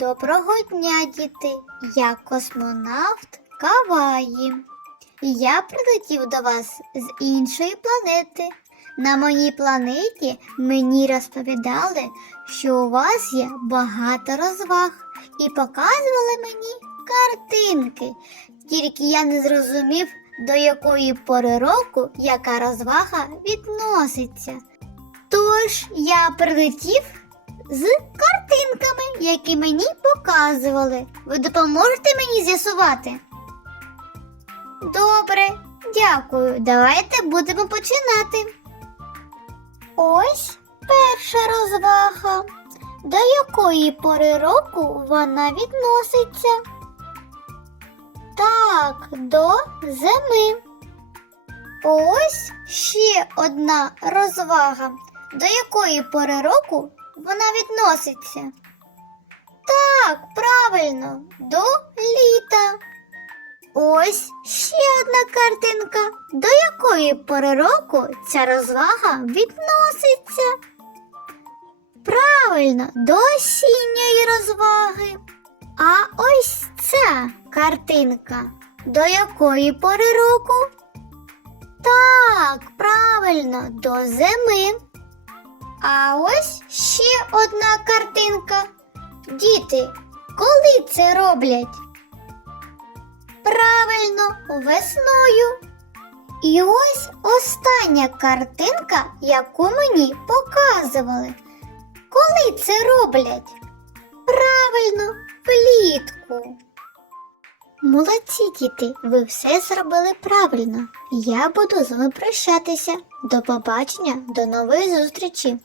Доброго дня, діти! Я космонавт Каваї. Я прилетів до вас з іншої планети. На моїй планеті мені розповідали, що у вас є багато розваг і показували мені картинки. Тільки я не зрозумів, до якої пори року яка розвага відноситься. Тож я прилетів з картинками, які мені показували. Ви допоможете мені з'ясувати? Добре, дякую. Давайте будемо починати. Ось перша розвага. До якої пори року вона відноситься? Так, до зими. Ось ще одна розвага. До якої пори року вона відноситься? Так, правильно, до літа. Ось ще одна картинка. До якої пори року ця розвага відноситься? Правильно, до осінньої розваги. А ось ця картинка. До якої пори року? Так, правильно, до зими. А ось ще одна картинка. Діти, коли це роблять? Правильно, весною. І ось остання картинка, яку мені показували. Коли це роблять? Правильно, влітку. Молодці діти, ви все зробили правильно. Я буду з вами прощатися. До побачення, до нової зустрічі!